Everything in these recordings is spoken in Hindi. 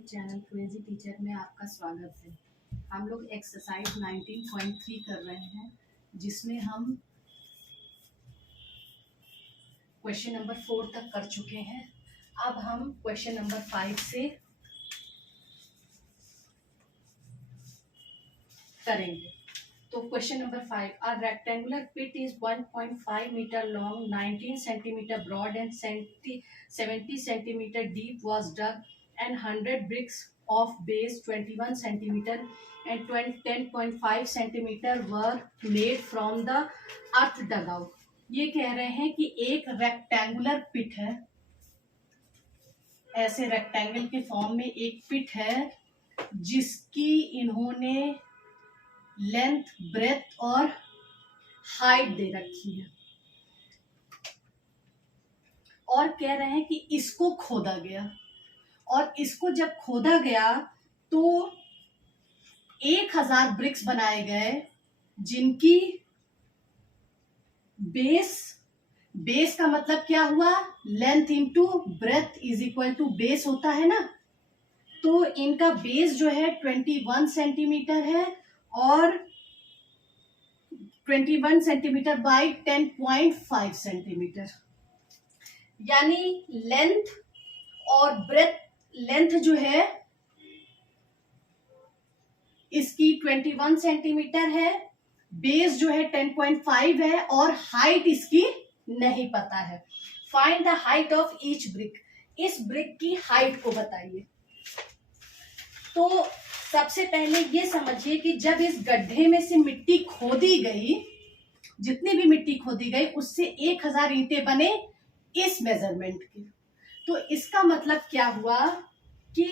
चैनल क्रेजी टीचर में आपका स्वागत है। हम लोग एक्सरसाइज 19.3 कर रहे हैं, जिसमें हम क्वेश्चन नंबर 4 तक कर चुके हैं। अब हम क्वेश्चन नंबर 5 से करेंगे। तो question number 5, a rectangular pit is 1.5 metre long, 19 centimetre broad and 70 centimetre deep was dug and 100 bricks of base 21 centimeter and 10.5 centimeter were made from the earth dug out। ये कह रहे हैं कि एक रेक्टेंगुलर पिट है, ऐसे रेक्टेंगल के फॉर्म में एक पिट है जिसकी इन्होंने लेंथ, ब्रेथ और हाइट दे रखी है, और कह रहे हैं कि इसको खोदा गया, और इसको जब खोदा गया तो 1000 ब्रिक्स बनाए गए, जिनकी बेस का मतलब क्या हुआ, length into breadth is equal to base होता है ना। तो इनका बेस जो है 21 सेंटीमीटर है और 21 सेंटीमीटर बाई 10.5 सेंटीमीटर, यानी लेंथ और ब्रेथ, लेंथ जो है इसकी 21 सेंटीमीटर है, बेस जो है 10.5 है और हाइट इसकी नहीं पता है। Find the height of each brick, इस ब्रिक की हाइट को बताइए। तो सबसे पहले ये समझिए कि जब इस गड्ढे में से मिट्टी खोदी गई, जितनी भी मिट्टी खोदी गई उससे 1000 ईंटें बने इस मेजरमेंट के। तो इसका मतलब क्या हुआ कि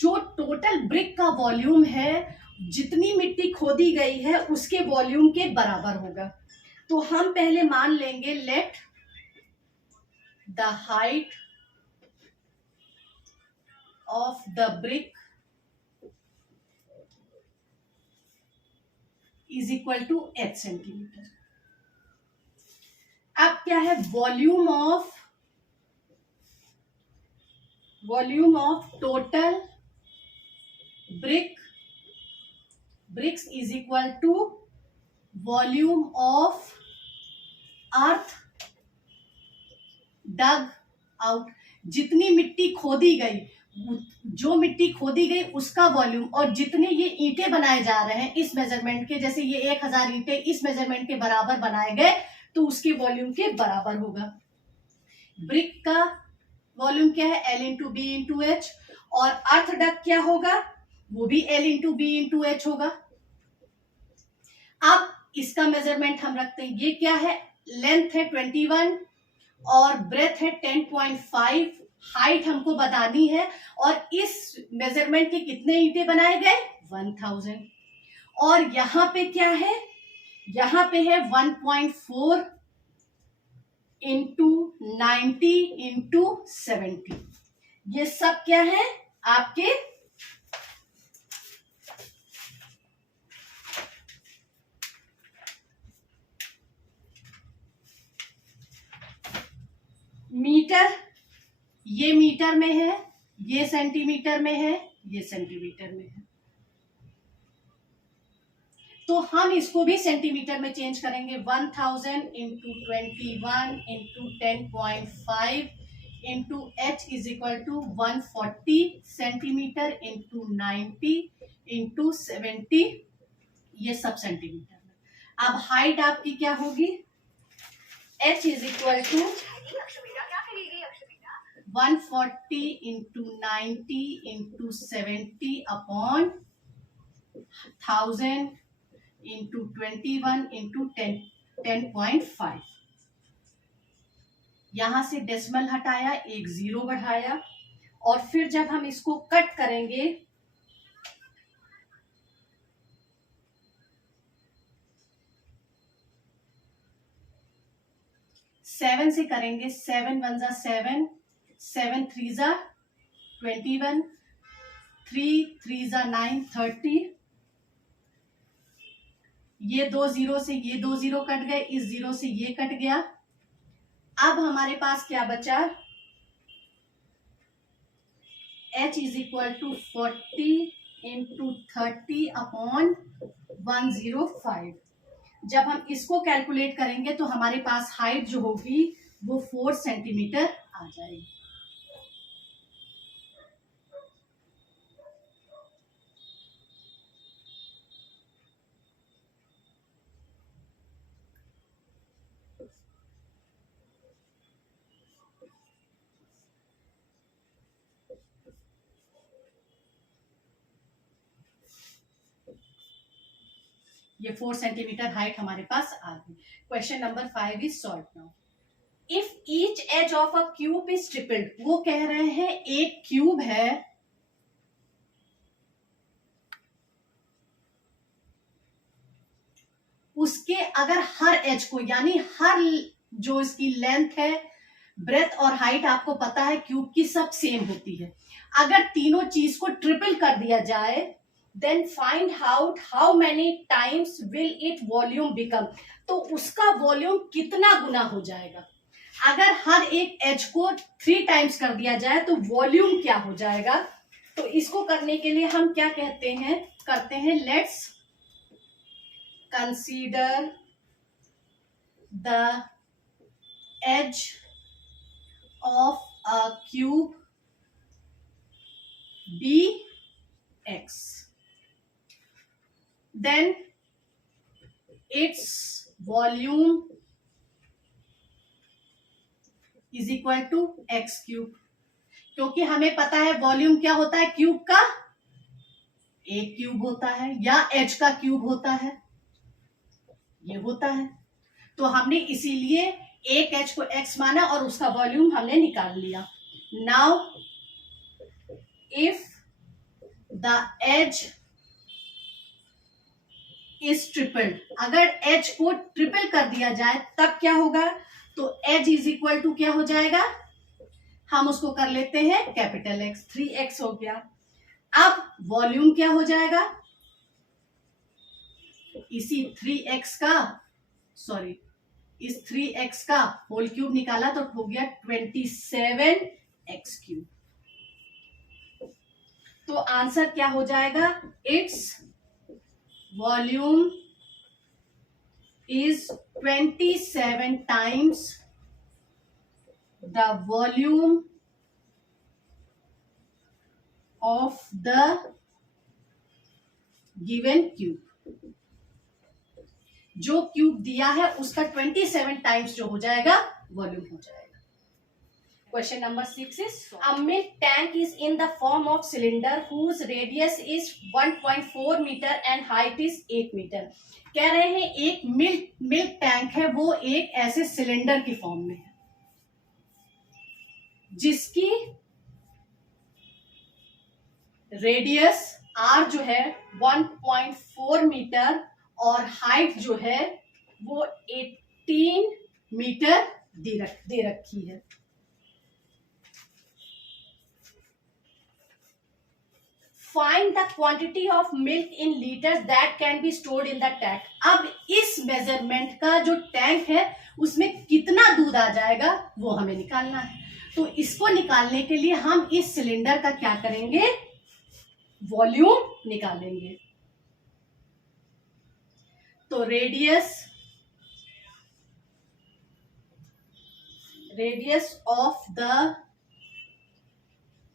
जो टोटल ब्रिक का वॉल्यूम है, जितनी मिट्टी खोदी गई है उसके वॉल्यूम के बराबर होगा। तो हम पहले मान लेंगे let the height of the brick is equal to 8 centimetre. अब क्या है, volume of total bricks is equal to volume of earth dug out. जितनी मिट्टी खोदी गई, जो मिट्टी खोदी गई उसका वॉल्यूम, और जितने ये ईंटें बनाए जा रहे हैं इस मेजरमेंट के, जैसे ये 1000 ईंटें इस मेजरमेंट के बराबर बनाए गए तो उसके वॉल्यूम के बराबर होगा। ब्रिक का वॉल्यूम क्या है, L into B into H, और अर्थ डग क्या होगा, वो भी L into B into H होगा। अब इसका मेजरमेंट हम रखते हैं, ये क्या है, लेंथ है 21 और ब्रेथ है 10.5, हाइट हमको बतानी है, और इस मेजरमेंट के कितने ईंटें बनाए गए, 1000। और यहां पे क्या है, यहां पे है 1.4 इंटू 90 इंटू 70। ये सब क्या है आपके मीटर, ये मीटर में है, ये सेंटीमीटर में है, ये सेंटीमीटर में है। तो हम इसको भी सेंटीमीटर में चेंज करेंगे। 1000 into 21 into 10.5 into H is equal to 140 centimetre into 90 into 70, ये सब सेंटीमीटर में। अब हाइट आपकी क्या होगी, H is equal to 140 into 90 into 70 upon 1000 into 21 into 10.5। यहां से डेसिमल हटाया, एक 0 बढ़ाया, और फिर जब हम इसको कट करेंगे, सेवन से करेंगे, 7 1 जा 7, 7 3 जा 21, 3 3 जा 9 30, ये 2 0 से ये 2 0 कट गए, इस 0 से ये कट गया। अब हमारे पास क्या बचा, H is equal to 40 into 30/105। जब हम इसको कैलकुलेट करेंगे तो हमारे पास हाइट जो होगी वो 4 सेंटीमीटर आ जाएगी। ये 4 सेंटीमीटर हाइट हमारे पास आ गई। Question number 5 is solve now. If each edge of a cube is tripled, वो कह रहे हैं एक क्यूब है, उसके अगर हर एज को, यानी हर जो इसकी लेंथ है, ब्रेथ और हाइट आपको पता है क्यूब की सब सेम होती है, अगर तीनों चीज को ट्रिपल कर दिया जाए, then find out how many times will it volume become, तो उसका वॉल्यूम कितना गुना हो जाएगा। अगर हर एक एज को 3 टाइम्स कर दिया जाए तो वॉल्यूम क्या हो जाएगा। तो इसको करने के लिए हम क्या करते हैं, let's consider the edge of a cube bx, then its volume is equal to x cube, क्योंकि हमें पता है वॉल्यूम क्या होता है क्यूब का, एक क्यूब होता है या h का क्यूब होता है, ये होता है। तो हमने इसीलिए एक h को x माना और उसका वॉल्यूम हमने निकाल लिया। Now if the edge is tripled, अगर एच को ट्रिपल कर दिया जाए तब क्या होगा, तो एच इज इक्वल टू क्या हो जाएगा, हम उसको कर लेते हैं कैपिटल एक्स, 3x हो गया। अब वॉल्यूम क्या हो जाएगा, इसी 3x का, सॉरी इस 3x का होल क्यूब निकाला तो हो गया 27x क्यूब। तो आंसर क्या हो जाएगा, its volume is 27 times the volume of the given cube। जो क्यूब दिया है उसका 27 टाइम्स जो हो जाएगा वॉल्यूम हो जाएगा। Question number 6 is, a milk tank is in the form of cylinder whose radius is 1.4 meter and height is 8 meter। कह रहे हैं एक मिल्क टैंक है, वो एक ऐसे सिलेंडर की फॉर्म में है जिसकी रेडियस r जो है 1.4 मीटर और हाइट जो है वो 18 मीटर दे रखी है। Find the quantity of milk in liters that can be stored in the tank। अब इस मेजरमेंट का जो टैंक है उसमें कितना दूध आ जाएगा वो हमें निकालना है। तो इसको निकालने के लिए हम इस सिलेंडर का क्या करेंगे, वॉल्यूम निकालेंगे। तो radius of the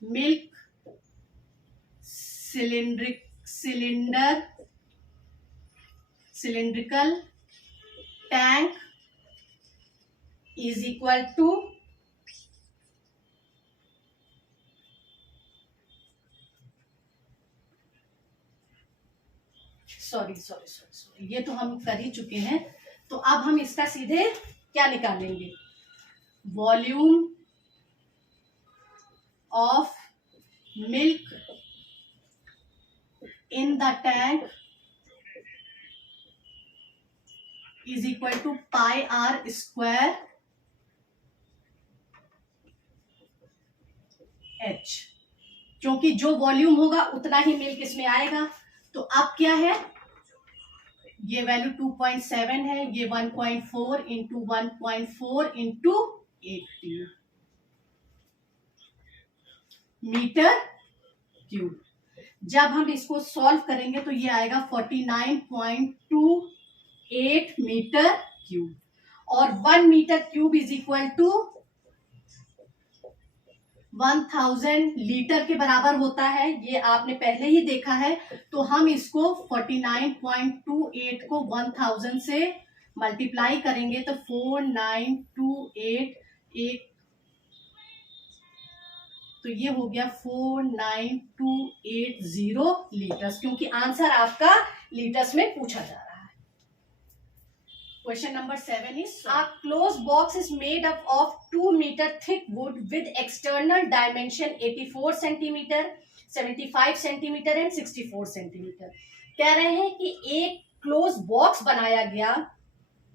milk cylindrical tank is equal to sorry ये तो हम कर ही चुके हैं। तो अब हम इसका सीधे क्या निकालेंगे, volume of milk in the tank is equal to pi r square h, क्योंकि जो वॉल्यूम होगा उतना ही मिल्क इसमें आएगा। तो अब क्या है, ये वैल्यू 2.7 है, ये 1.4 इंटू 1.4 इंटू 18 मीटर क्यूब। जब हम इसको सॉल्व करेंगे तो ये आएगा 49.28 मीटर क्यूब, और 1 metre cube is equal to 1000 litre के बराबर होता है। ये आपने पहले ही देखा है। तो हम इसको 49.28 को 1000 से मल्टीप्लाई करेंगे तो 4928 एक, तो ये हो गया 49280 लीटर्स, क्योंकि आंसर आपका लीटर्स में पूछा जा रहा है। Question number 7 is, a closed box is made up of 2 meter thick wood with external dimension 84 centimeter, 75 centimeter and 64 centimeter. कह रहे हैं कि एक क्लोज बॉक्स बनाया गया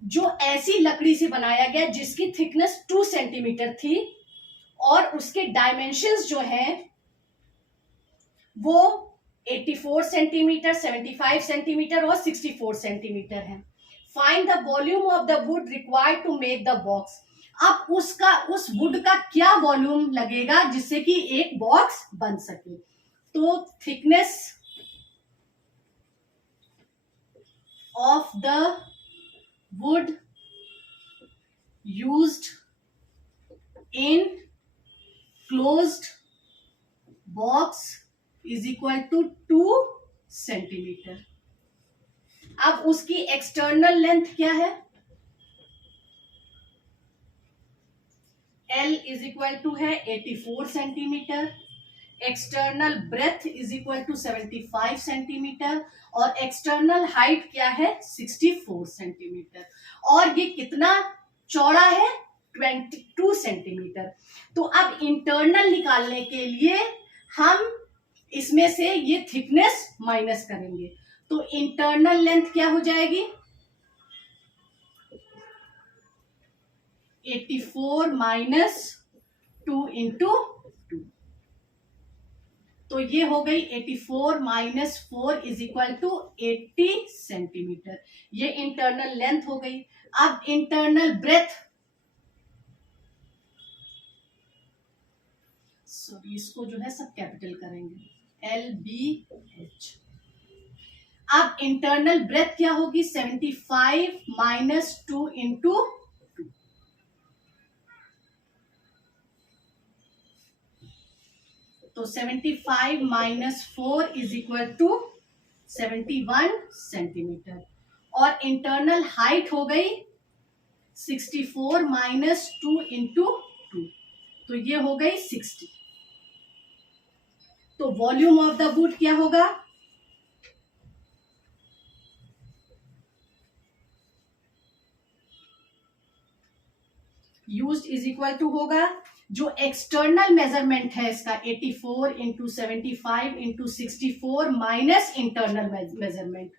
जो ऐसी लकड़ी से बनाया गया जिसकी थिकनेस 2 सेंटीमीटर थी और उसके डायमेंशंस जो हैं वो 84 सेंटीमीटर, 75 सेंटीमीटर और 64 सेंटीमीटर है। Find the volume of the wood required to make the box. अब उस वुड का क्या वॉल्यूम लगेगा जिससे कि एक बॉक्स बन सके। तो thickness of the wood used in closed box is equal to 2 centimetre. अब उसकी एक्सटर्नल लेंथ क्या है, L इज इक्वल टू है 84 centimetre, external breadth is equal to 75 centimetre और एक्सटर्नल हाइट क्या है 64 सेंटीमीटर, और ये कितना चौड़ा है 22 सेंटीमीटर। तो अब इंटरनल निकालने के लिए हम इसमें से ये थिकनेस माइनस करेंगे। तो इंटरनल लेंथ क्या हो जाएगी 84 माइनस 2 इंटू 2, तो ये हो गई 84 minus 4 is equal to 80 centimetre. ये इंटरनल लेंथ हो गई। अब इंटरनल ब्रेथ, इसको जो है सब कैपिटल करेंगे, LBH। अब इंटरनल ब्रेथ क्या होगी 75 माइनस 2 इंटू 2, तो 75 minus 4 is equal to 71 centimetre, और इंटरनल हाइट हो गई 64 माइनस 2 इंटू 2, तो ये हो गई 60। तो वॉल्यूम ऑफ द वुड क्या होगा यूज्ड इज इक्वल टू होगा जो एक्सटर्नल मेजरमेंट है इसका 84 into 75 into 64 minus internal measurement,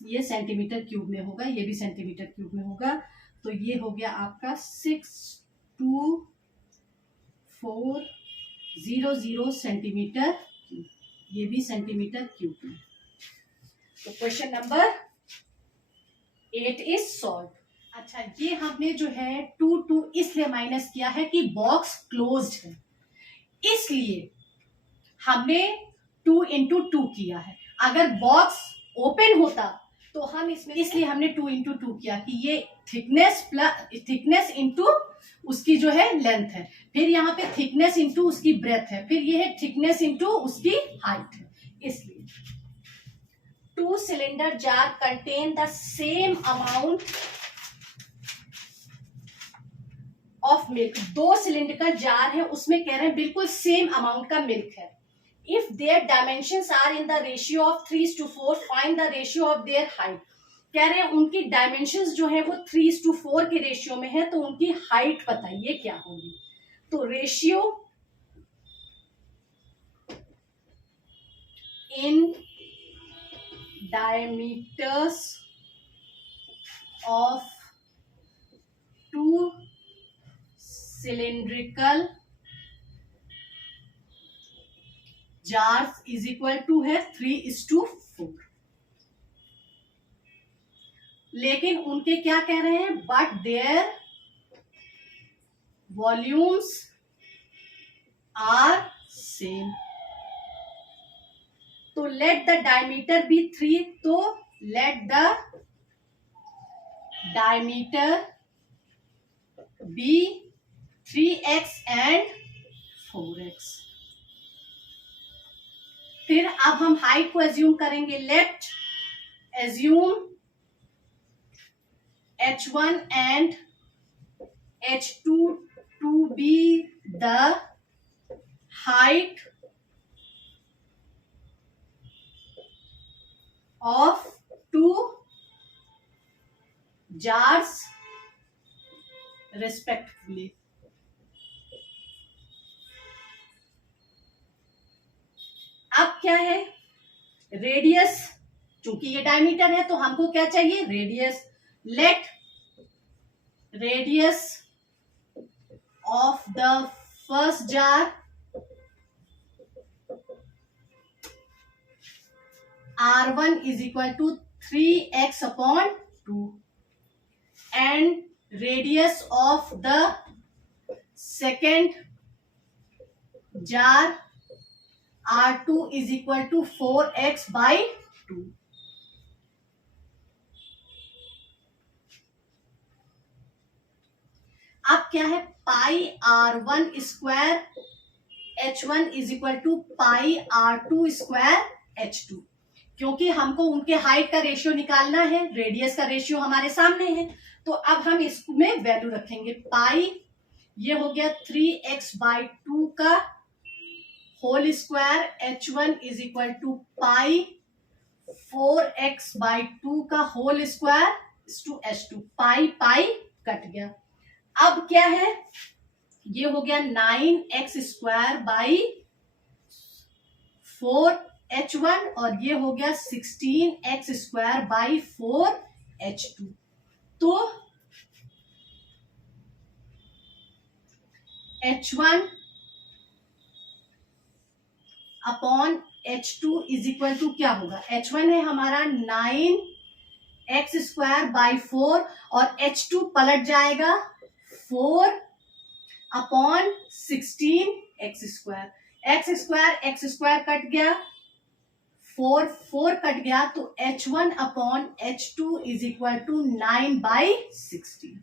ये सेंटीमीटर क्यूब में होगा, ये भी सेंटीमीटर क्यूब में होगा। तो ये हो गया आपका 62400 सेंटीमीटर क्यूब, ये भी सेंटीमीटर क्यूब में। तो क्वेश्चन नंबर 8 इज सॉल्व। अच्छा, ये हमने जो है 2 इसलिए माइनस किया है कि बॉक्स क्लोज्ड है, इसलिए हमने 2 इंटू 2 किया है। अगर बॉक्स ओपन होता तो हम इसमें, इसलिए हमने 2 इंटू 2 किया कि ये थिकनेस इंटू उसकी जो है लेंथ है, फिर यहाँ पे थिकनेस इंटू उसकी ब्रेथ है, फिर ये है थिकनेस इंटू उसकी हाइट है। इसलिए 2 cylinder jar contain the same amount of milk. 2 cylinder का जार है, उसमें कह रहे हैं बिल्कुल सेम अमाउंट का मिल्क है। If their dimensions are in the ratio of 3:4, find the ratio of their height. कह रहे हैं उनकी डायमेंशंस जो है वो 3:4 के रेशियो में है, तो उनकी हाइट बताइए क्या होगी। तो ratio in diameters of 2 cylindrical jars is equal to है 3:4। लेकिन उनके क्या कह रहे हैं, but their volumes are same. तो लेट द डायमीटर बी 3, तो let the diameter be 3x and 4x। फिर अब हम हाइट को एज्यूम करेंगे। Let assume h1 and h2 to be the height of two jars respectively। अब क्या है, रेडियस, चूंकि ये डायमीटर है तो हमको क्या चाहिए, radius. Let radius of the first jar R1 is equal to 3x upon 2 and radius of the second jar R2 is equal to 4x by 2। अब क्या है, pi R1 square H1 is equal to pi R2 square H2। क्योंकि हमको उनके हाइट का रेशियो निकालना है, रेडियस का रेशियो हमारे सामने है, तो अब हम इसमें वैल्यू रखेंगे। पाई ये हो गया 3x बाई 2 का whole square, H1 is equal to pi 4x by 2 का whole square to H2। Pi pi cut गया। अब क्या है, ये हो गया 9x स्क्वायर बाई 4h1 और ये हो गया 16x स्क्वायर बाई 4h2। तो h1 upon h2 is equal to क्या होगा, h1 है हमारा 9x स्क्वायर बाई 4 और h2 पलट जाएगा 4 upon 16x square. X square cut गया, 4 कट गया, तो h1 upon h2 is equal to 9 by 16।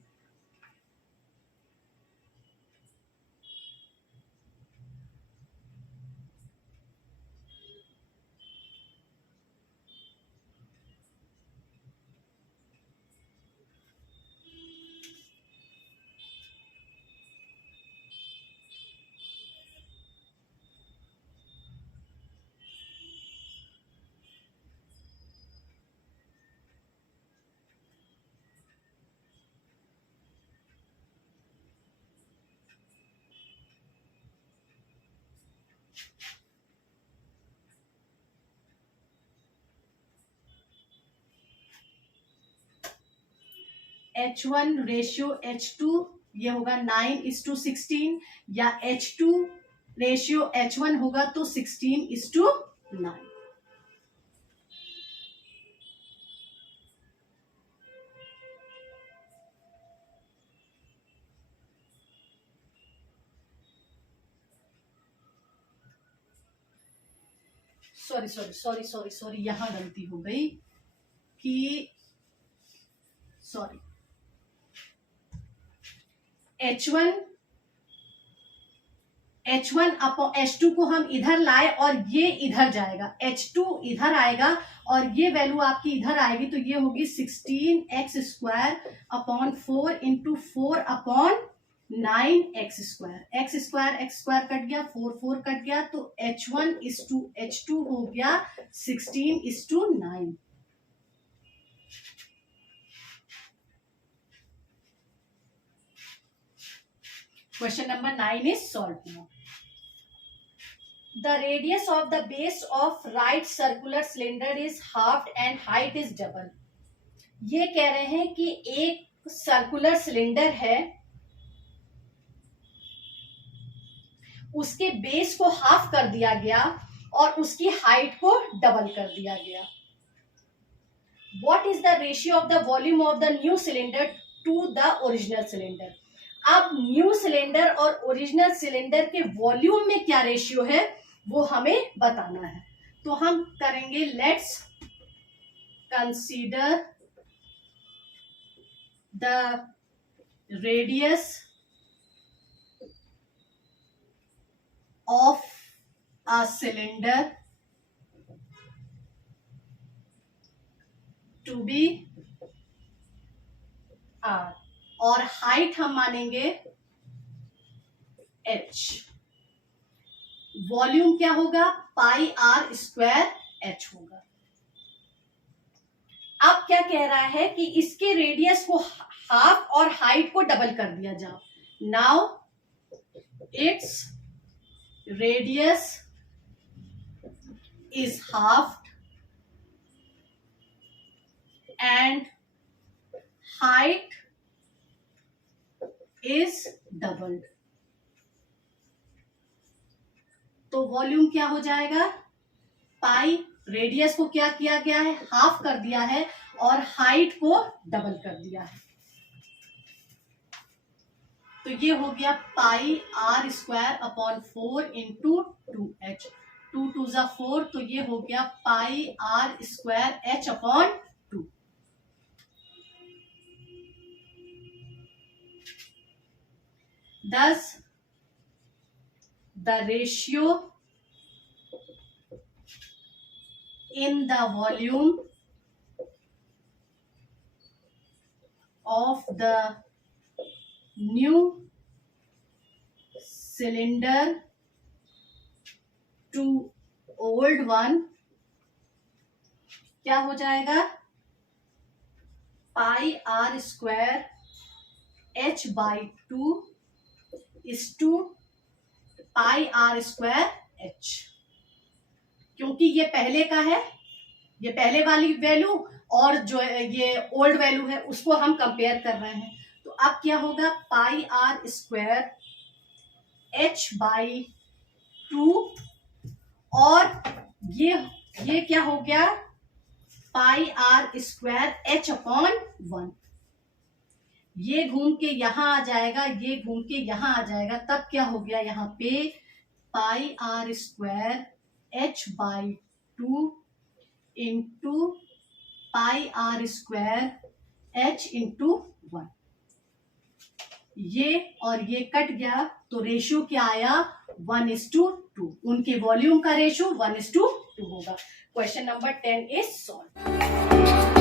H1 ratio H2 ये होगा 9:16 या H2 रेशियो H1 होगा तो 16:9। सॉरी यहां गलती हो गई कि सॉरी H1 अपॉन H2 को हम इधर लाए और ये इधर जाएगा, H2 इधर आएगा और ये वैल्यू आपकी इधर आएगी, तो ये होगी 16x square upon 4 into 4 upon 9x square. X square cut गया, 4 कट गया, तो H1 इज टू H2 हो गया 16:9। Question number 9 is solved now. The radius of the base of right circular cylinder is halved and height is double. ये कह रहे हैं कि एक सर्कुलर सिलेंडर है, उसके बेस को हाफ कर दिया गया और उसकी हाइट को डबल कर दिया गया। What is the ratio of the volume of the new cylinder to the original cylinder? अब न्यू सिलेंडर और ओरिजिनल सिलेंडर के वॉल्यूम में क्या रेशियो है वो हमें बताना है। तो हम करेंगे, let's consider the radius of a cylinder to be R और हाइट हम मानेंगे h। वॉल्यूम क्या होगा, पाई आर स्क्वायर h होगा। अब क्या कह रहा है कि इसके रेडियस को हाफ और हाइट को डबल कर दिया जाओ। Now its radius is half and height is doubled। तो वॉल्यूम क्या हो जाएगा, पाई, रेडियस को क्या किया गया है, हाफ कर दिया है और हाइट को डबल कर दिया है। तो ये हो गया pi r square upon 4 into 2h, 2 2 जा 4, तो ये हो गया pi r square h upon 2। Thus, the ratio in the volume of the new cylinder to old one क्या हो जाएगा, pi r square h by 2 is to pi r square h। क्योंकि ये पहले का है, ये पहले वाली वैल्यू और जो ये ओल्ड वैल्यू है उसको हम कंपेयर कर रहे हैं। तो अब क्या होगा, पाई आर स्क्वायर h बाई 2 और ये क्या हो गया, pi r square h upon 1। ये घूम के यहां आ जाएगा, ये घूम के यहां आ जाएगा, तब क्या हो गया, यहाँ पे pi r square h by 2 into pi r square h into 1। ये और ये कट गया तो रेशियो क्या आया, 1:2। उनके वॉल्यूम का रेशियो 1:2 होगा। Question number 10 is solve.